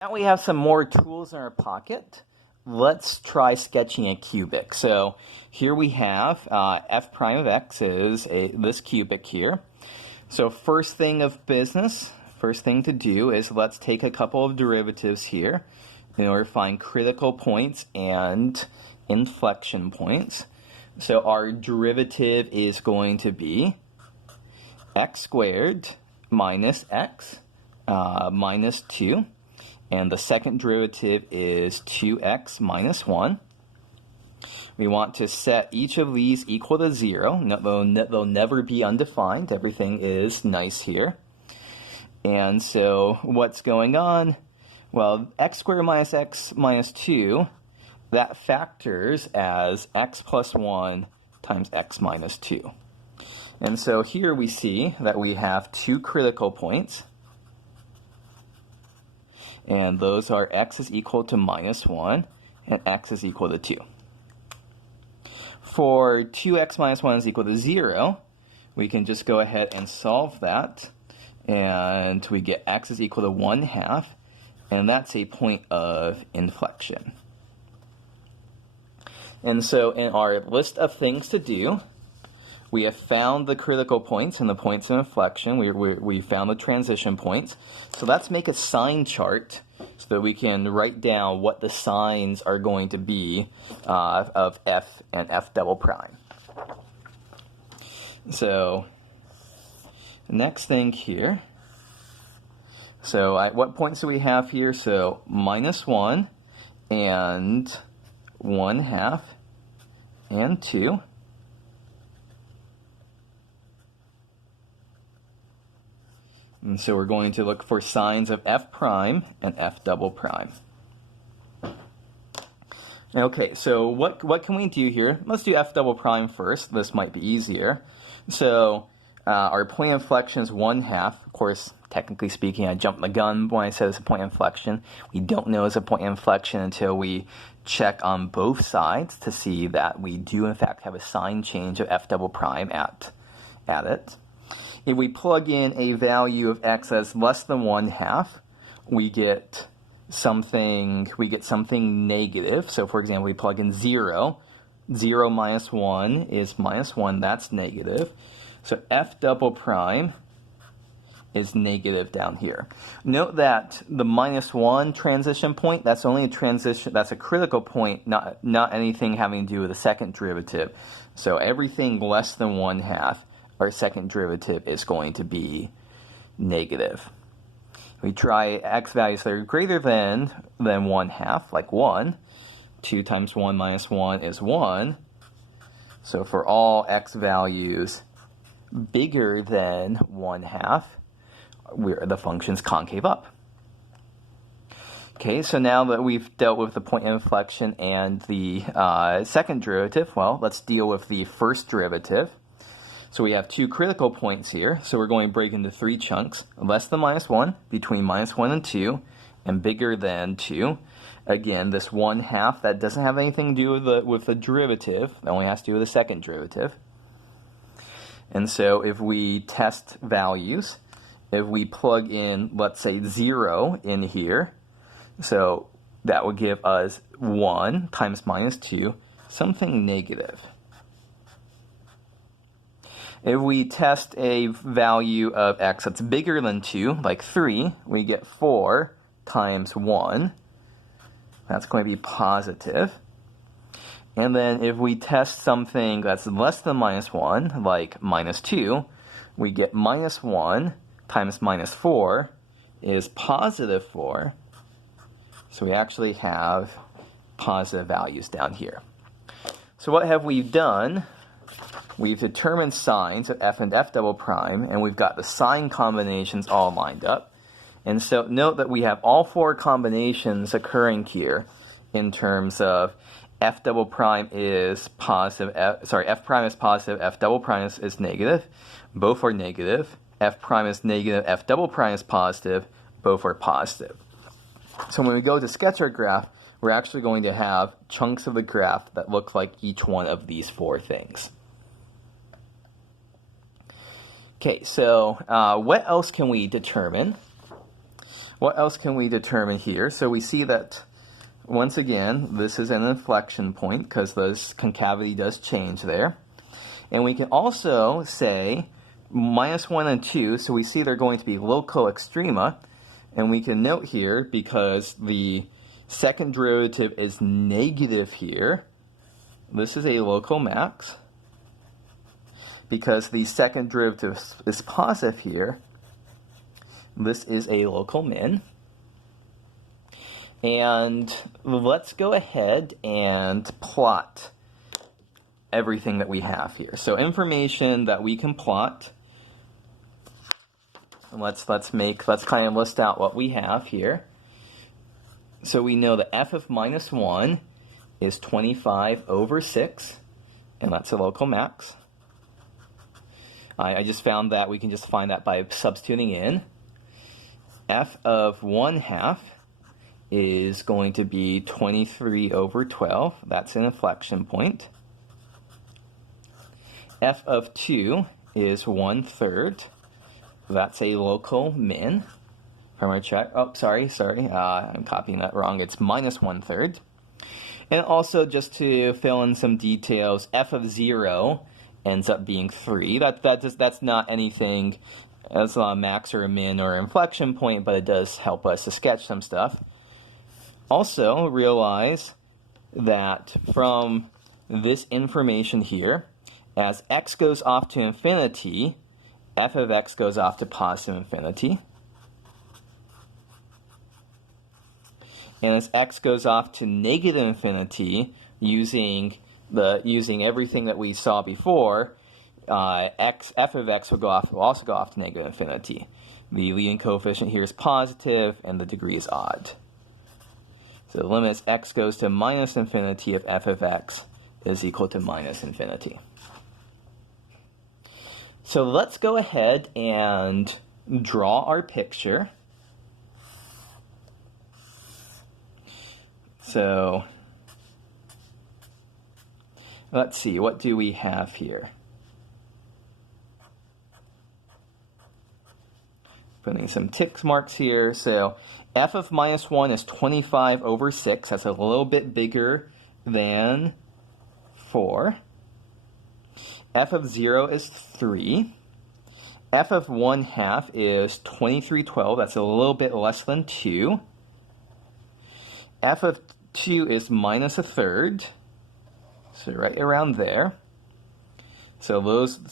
Now we have some more tools in our pocket. Let's try sketching a cubic. So here we have f prime of x is this cubic here. So first thing to do is let's take a couple of derivatives here in order to find critical points and inflection points. So our derivative is going to be x squared minus x minus 2. And the second derivative is 2x minus 1. We want to set each of these equal to 0. They'll never be undefined. Everything is nice here. And so what's going on? Well, x squared minus x minus 2, that factors as x plus 1 times x minus 2. And so here we see that we have two critical points. And those are x is equal to minus 1 and x is equal to 2. For 2x minus 1 is equal to 0, we can just go ahead and solve that. And we get x is equal to 1/2, and that's a point of inflection. And so in our list of things to do, we have found the critical points and the points of inflection. We found the transition points. So let's make a sign chart so that we can write down what the signs are going to be of f and f double prime. So next thing here. So what points do we have here? So minus 1 and 1/2 and 2. And so we're going to look for signs of f prime and f double prime. Okay, so what can we do here? Let's do f double prime first. This might be easier. So our point inflection is 1/2. Of course, technically speaking, I jumped the gun when I said it's a point inflection. We don't know it's a point inflection until we check on both sides to see that we do in fact have a sign change of f double prime at it. If we plug in a value of x as less than 1/2, we get something negative. So for example, we plug in 0. 0 minus 1 is minus 1. That's negative. So f double prime is negative down here. Note that the minus 1 transition point, that's only a transition, that's a critical point, not anything having to do with the second derivative. So everything less than 1/2, our second derivative is going to be negative. We try x values that are greater than 1/2, like 1. 2 times 1 minus 1 is 1. So for all x values bigger than 1/2, the function's concave up. Okay, so now that we've dealt with the point of inflection and the second derivative, well, let's deal with the first derivative. So we have two critical points here, so we're going to break into 3 chunks. Less than minus 1, between minus 1 and 2, and bigger than 2. Again, this 1/2, that doesn't have anything to do with the derivative. It only has to do with the second derivative. And so if we test values, if we plug in, let's say, 0 in here, so that would give us 1 times minus 2, something negative. If we test a value of x that's bigger than 2, like 3, we get 4 times 1. That's going to be positive. And then if we test something that's less than minus 1, like minus 2, we get minus 1 times minus 4 is positive 4. So we actually have positive values down here. So what have we done? We've determined signs of f and f double prime, and we've got the sign combinations all lined up. And so note that we have all 4 combinations occurring here in terms of f double prime is positive, f prime is positive, f double prime is negative. Both are negative. F prime is negative, f double prime is positive. Both are positive. So when we go to sketch our graph, we're actually going to have chunks of the graph that look like each one of these 4 things. Okay, so what else can we determine? what else can we determine here? So we see that, once again, this is an inflection point because the concavity does change there. And we can also say -1 and 2, so we see they're going to be local extrema. And we can note here, because the second derivative is negative here, this is a local max. Because the second derivative is positive here, this is a local min. And let's go ahead and plot everything that we have here. So information that we can plot. And let's kind of list out what we have here. So we know that f of -1 is 25/6, and that's a local max. I just found that we can just find that by substituting in. F of 1/2 is going to be 23/12. That's an inflection point. F of 2 is 1/3. That's a local min. Primary check. Oh, sorry. I'm copying that wrong. It's -1/3. And also, just to fill in some details, f of 0 ends up being 3. That's not anything as a max or a min or inflection point, but it does help us to sketch some stuff. Also, realize that from this information here, as x goes off to infinity, f of x goes off to positive infinity. And as x goes off to negative infinity, using everything that we saw before, f of x will also go off to negative infinity. The leading coefficient here is positive, and the degree is odd. So the limit as x goes to minus infinity of f of x is equal to minus infinity. So let's go ahead and draw our picture. So let's see, what do we have here? Putting some tick marks here. So f of -1 is 25/6. That's a little bit bigger than 4. F of 0 is 3. F of 1/2 is 23/12. That's a little bit less than 2. F of 2 is -1/3. So right around there. So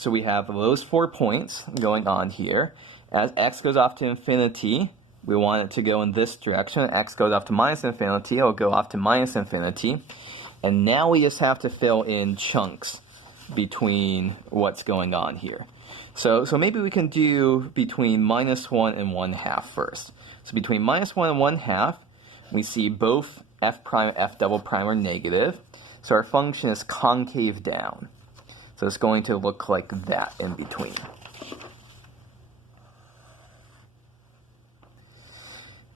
we have those 4 points going on here. As x goes off to infinity, we want it to go in this direction. X goes off to minus infinity, it'll go off to minus infinity. And now we just have to fill in chunks between what's going on here. So maybe we can do between -1 and 1/2 first. So between -1 and 1/2, we see both f prime and f double prime are negative. So our function is concave down. So it's going to look like that in between.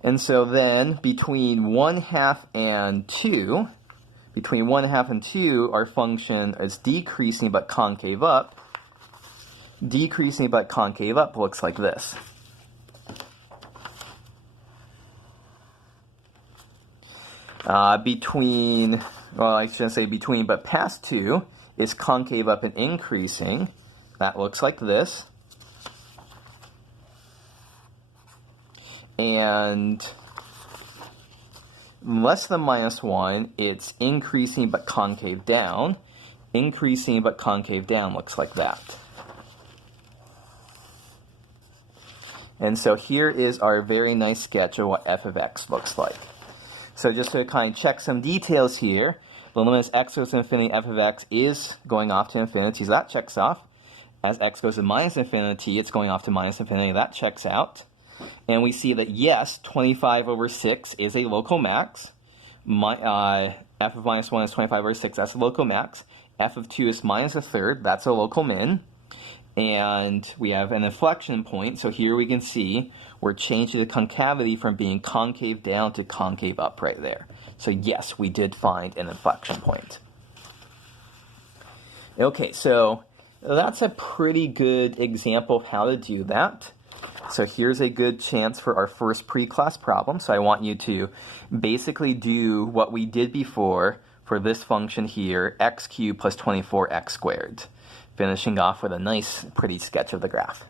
And so then between 1/2 and 2, our function is decreasing but concave up. Decreasing but concave up looks like this. But past 2 is concave up and increasing. That looks like this. And less than -1, it's increasing but concave down. Increasing but concave down looks like that. And so here is our very nice sketch of what f of x looks like. So just to kind of check some details here, the limit as x goes to infinity, f of x is going off to infinity, so that checks off. As x goes to minus infinity, it's going off to minus infinity, that checks out. And we see that, yes, 25/6 is a local max. F of -1 is 25/6, that's a local max. F of 2 is -1/3, that's a local min. And we have an inflection point, so here we can see we're changing the concavity from being concave down to concave up right there. So yes, we did find an inflection point. Okay, so that's a pretty good example of how to do that. So here's a good chance for our first pre-class problem. So I want you to basically do what we did before for this function here, x cubed plus 24x squared. Finishing off with a nice, pretty sketch of the graph.